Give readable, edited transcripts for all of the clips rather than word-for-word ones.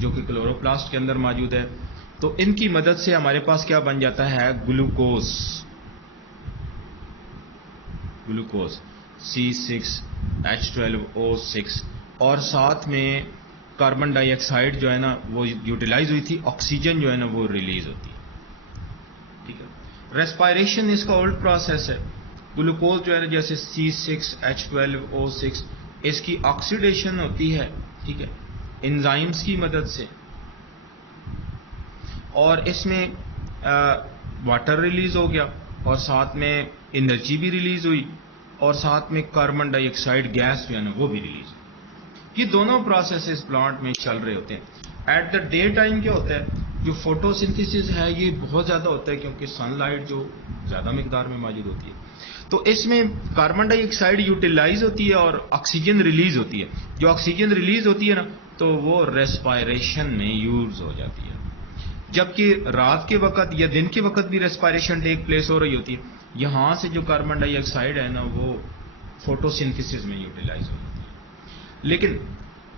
جو کہ کلوروپلاسٹ کے اندر موجود ہے. تو ان کی مدد سے ہمارے پاس کیا بن جاتا ہے؟ گلوکوز C6H12O6 اور ساتھ میں کاربن ڈائی آکسائڈ جو ہے نا وہ یوٹیلائز ہوئی تھی، آکسیجن جو ہے نا وہ ریلیز ہوتی ہے. ٹھیک ہے. ریسپائریشن اس کا اولڈ پروسیس ہے. گلوکوز جو ہے نا جیسے C6H12O6 اس کی آکسیڈیشن ہوتی ہے، ٹھیک ہے، انزائمز کی مدد سے، اور اس میں واٹر ریلیز ہو گیا اور ساتھ میں انرجی بھی ریلیز ہوئی اور ساتھ میں کاربن ڈائی آکسائڈ گیس جو ہے نا وہ بھی ریلیز ہوئی. یہ دونوں پروسیسز پلانٹ میں چل رہے ہوتے ہیں. ایٹ دا ڈے ٹائم کیا ہوتا ہے؟ جو فوٹو سنتھسس ہے یہ بہت زیادہ ہوتا ہے کیونکہ سن لائٹ جو زیادہ مقدار میں موجود ہوتی ہے. تو اس میں کاربن ڈائی آکسائڈ یوٹیلائز ہوتی ہے اور آکسیجن ریلیز ہوتی ہے. جو آکسیجن ریلیز ہوتی ہے نا تو وہ ریسپائریشن میں یوز ہو جاتی ہے. جبکہ رات کے وقت یا دن کے وقت بھی ریسپائریشن ٹیک پلیس ہو رہی ہوتی ہے. یہاں سے جو کاربن ڈائی آکسائڈ ہے نا وہ فوٹو سنتھسس میں یوٹیلائز ہو جاتی ہے. لیکن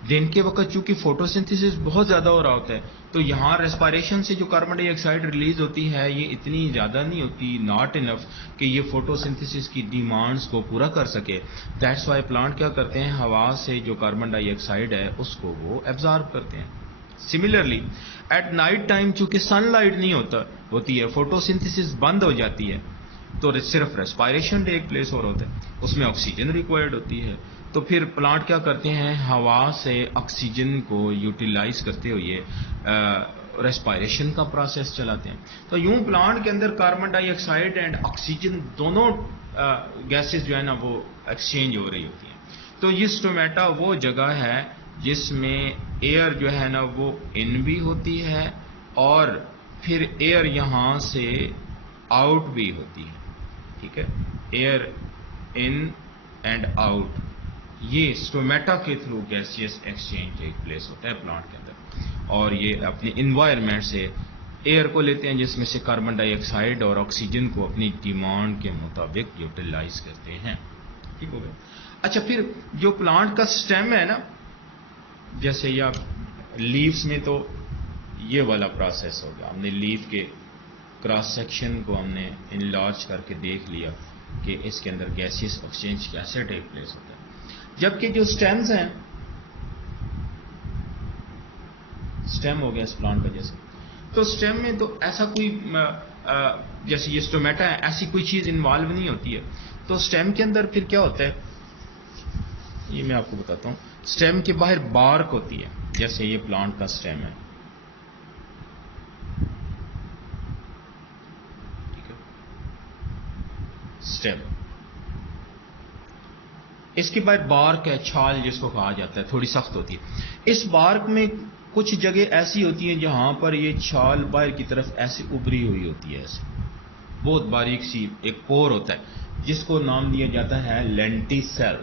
دن کے وقت چونکہ فوٹو سنتھسس بہت زیادہ ہو رہا ہوتا ہے تو یہاں ریسپائریشن سے جو کاربن ڈائی آکسائڈ ریلیز ہوتی ہے یہ اتنی زیادہ نہیں ہوتی، ناٹ انف کہ یہ فوٹو سنتھسس کی ڈیمانڈز کو پورا کر سکے. دیٹس وائی پلانٹ کیا کرتے ہیں؟ ہوا سے جو کاربن ڈائی آکسائڈ ہے اس کو وہ ایبزارب کرتے ہیں. سملرلی ایٹ نائٹ ٹائم چونکہ سن لائٹ نہیں ہوتی ہے، فوٹو سنتھسس بند ہو جاتی ہے تو صرف ریسپائریشن ٹیک پلیس ہو رہا ہوتا ہے، اس میں آکسیجن ریکوائرڈ ہوتی ہے. تو پھر پلانٹ کیا کرتے ہیں؟ ہوا سے آکسیجن کو یوٹیلائز کرتے ہوئے ریسپائریشن کا پروسیس چلاتے ہیں. تو یوں پلانٹ کے اندر carbon dioxide and oxygen دونوں گیسز جو ہے نا وہ ایکسچینج ہو رہی ہوتی ہیں. تو یہ سٹومیٹا وہ جگہ ہے جس میں ایئر جو ہے نا وہ ان بھی ہوتی ہے اور پھر ایئر یہاں سے آؤٹ بھی ہوتی ہے. ٹھیک ہے، ایئر ان اینڈ آؤٹ، یہ سٹومیٹا کے تھرو گیسیس ایکسچینج ٹیک پلیس ہوتا ہے پلانٹ کے اندر. اور یہ اپنے انوائرمنٹ سے ایئر کو لیتے ہیں جس میں سے کاربن ڈائی آکسائڈ اور آکسیجن کو اپنی ڈیمانڈ کے مطابق یوٹیلائز کرتے ہیں. ٹھیک ہو گیا. اچھا، پھر جو پلانٹ کا سٹیم ہے نا، جیسے یہ لیوز میں تو یہ والا پروسیس ہوگا. ہم نے لیف کے کراس سیکشن کو ہم نے انلارج کر کے دیکھ لیا کہ اس کے اندر گیسیس ایکسچینج کیسے ٹیک پلیس ہوتا ہے. جبکہ جو سٹیمز ہیں، سٹیم ہو گیا اس پلانٹ کا جیسے، تو سٹیم میں تو ایسا کوئی جیسے یہ سٹومیٹا ہے ایسی کوئی چیز انوالو نہیں ہوتی ہے. تو سٹیم کے اندر پھر کیا ہوتا ہے یہ میں آپ کو بتاتا ہوں. سٹیم کے باہر بارک ہوتی ہے، جیسے یہ پلانٹ کا سٹیم ہے، ٹھیک ہے، سٹیم، اس کے باہر بارک ہے، چھال جس کو کہا جاتا ہے، تھوڑی سخت ہوتی ہے. اس بارک میں کچھ جگہ ایسی ہوتی ہیں جہاں پر یہ چھال باہر کی طرف ایسے ابری ہوئی ہوتی ہے، ایسے بہت باریک سی ایک پور ہوتا ہے جس کو نام دیا جاتا ہے لینٹیسیل.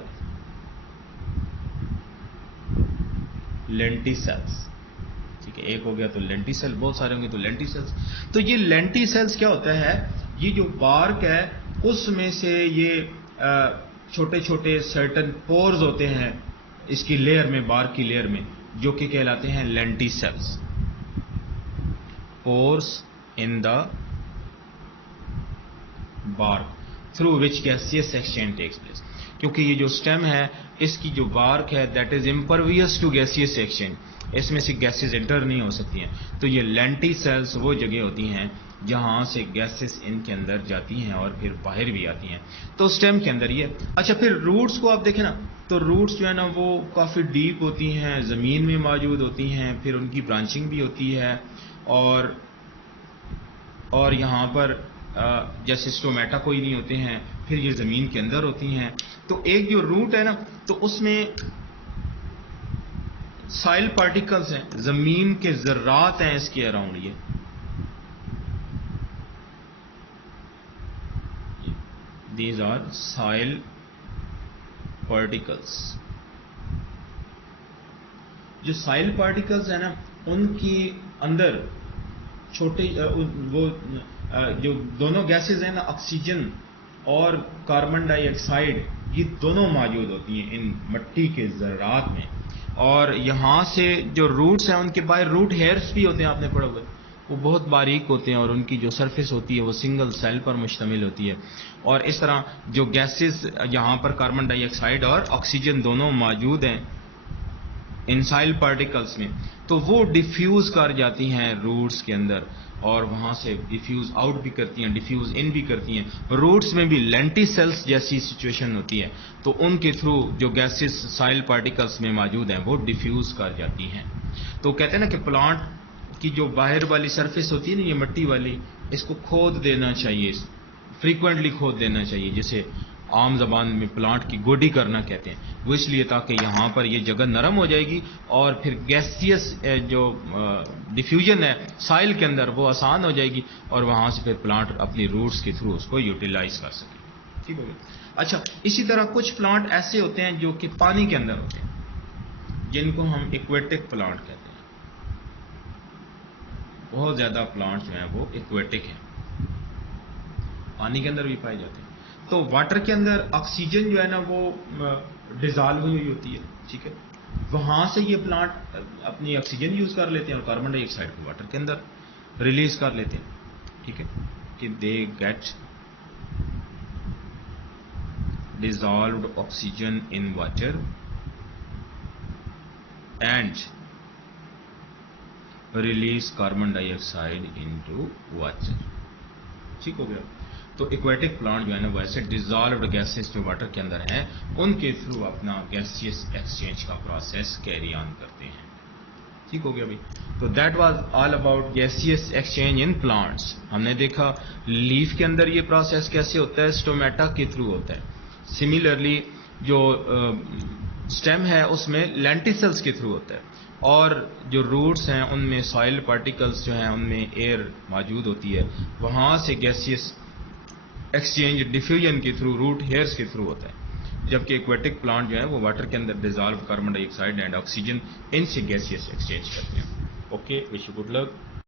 لینٹیسیلز، ٹھیک ہے، ایک ہو گیا تو لینٹیسیل، بہت سارے ہوں گے تو لینٹیسیلز. تو یہ لینٹیسیلز کیا ہوتا ہے؟ یہ جو بارک ہے اس میں سے یہ چھوٹے چھوٹے سرٹن پورز ہوتے ہیں اس کی لیئر میں، بارک کی لیئر میں، جو کہ کہلاتے ہیں لینٹیسیلز. Pours in the bark through which gases exchange takes place. کیونکہ یہ جو سٹیم ہے اس کی جو بارک ہے دیٹ از امپرویس ٹو گیسیس ایکسچینج، اس میں سے گیسز انٹر نہیں ہو سکتی ہیں. تو یہ لینٹی سیلز وہ جگہ ہوتی ہیں جہاں سے گیسز ان کے اندر جاتی ہیں اور پھر باہر بھی آتی ہیں. تو سٹیم کے اندر یہ. اچھا، پھر روٹس کو آپ دیکھیں نا تو روٹس جو ہے نا وہ کافی ڈیپ ہوتی ہیں، زمین میں موجود ہوتی ہیں، پھر ان کی برانچنگ بھی ہوتی ہے اور یہاں پر جیسے سٹومیٹا کوئی نہیں ہوتے ہیں، پھر یہ زمین کے اندر ہوتی ہیں. تو ایک جو روٹ ہے نا تو اس میں سائل پارٹیکلز ہیں، زمین کے ذرات ہیں اس کے اراؤنڈ. یہ دیز آر سائل پارٹیکلز. جو سائل پارٹیکلز ہیں نا ان کی اندر چھوٹے وہ جو دونوں گیسز ہیں نا، آکسیجن اور کاربن ڈائی آکسائڈ، یہ دونوں موجود ہوتی ہیں ان مٹی کے ذرات میں. اور یہاں سے جو روٹس ہیں ان کے باہر روٹ ہیئرس بھی ہوتے ہیں، آپ نے پڑھا ہوا ہے، وہ بہت باریک ہوتے ہیں اور ان کی جو سرفیس ہوتی ہے وہ سنگل سیل پر مشتمل ہوتی ہے. اور اس طرح جو گیسز یہاں پر کاربن ڈائی آکسائڈ اور آکسیجن دونوں موجود ہیں انسائل پارٹیکلز میں، تو وہ ڈیفیوز کر جاتی ہیں روٹس کے اندر اور وہاں سے ڈیفیوز آؤٹ بھی کرتی ہیں، ڈیفیوز ان بھی کرتی ہیں. روٹس میں بھی لینٹی سیلز جیسی سچویشن ہوتی ہے، تو ان کے تھرو جو گیسز سائل پارٹیکلز میں موجود ہیں وہ ڈیفیوز کر جاتی ہیں. تو کہتے ہیں نا کہ پلانٹ کی جو باہر والی سرفیس ہوتی ہے نا، یہ مٹی والی، اس کو کھود دینا چاہیے، فریکوینٹلی کھود دینا چاہیے، جسے عام زبان میں پلانٹ کی گوڈی کرنا کہتے ہیں. وہ اس لیے تاکہ یہاں پر یہ جگہ نرم ہو جائے گی اور پھر گیسیس جو ڈیفیوژن ہے سائل کے اندر وہ آسان ہو جائے گی اور وہاں سے پھر پلانٹ اپنی روٹس کے تھرو اس کو یوٹیلائز کر سکے. ٹھیک ہو گیا. اچھا، اسی طرح کچھ پلانٹ ایسے ہوتے ہیں جو کہ پانی کے اندر ہوتے ہیں، جن کو ہم ایکویٹک پلانٹ کہتے ہیں. بہت زیادہ پلانٹ جو ہیں وہ ایکویٹک ہیں، پانی کے اندر بھی پائے جاتے ہیں. تو واٹر کے اندر آکسیجن جو ہے نا وہ ڈیزالو ہوئی ہوتی ہے، ٹھیک ہے، وہاں سے یہ پلانٹ اپنی آکسیجن یوز کر لیتے ہیں اور کاربن ڈائی آکسائڈ کو واٹر کے اندر ریلیز کر لیتے ہیں. ٹھیک ہے، کہ they get dissolved oxygen in water and release carbon dioxide into water. ٹھیک ہو گیا. تو ایکویٹک پلانٹ جو ہے نا وہ ایسے ڈیزالوڈ گیسز جو واٹر کے اندر ہیں ان کے تھرو اپنا گیسیس ایکسچینج کا پروسیس کیری آن کرتے ہیں. ٹھیک ہو گیا بھائی. تو that was all about gases exchange in plants. ہم نے دیکھا لیف کے اندر یہ پروسیس کیسے ہوتا ہے، سٹومیٹا کے تھرو ہوتا ہے. سملرلی جو اسٹیم ہے اس میں لینٹیسلز کے تھرو ہوتا ہے، اور جو روٹس ہیں ان میں سوائل پارٹیکلز جو ہیں ان میں ایئر موجود ہوتی ہے، وہاں سے گیسیس ایکسچینج ڈیفیوژن کے تھرو روٹ ہیئرس کے تھرو ہوتا ہے. جبکہ ایکویٹک پلانٹ جو ہے وہ واٹر کے اندر dissolve carbon dioxide and oxygen ان سے گیسیس ایکسچینج کرتے ہیں. Okay, wish you good look.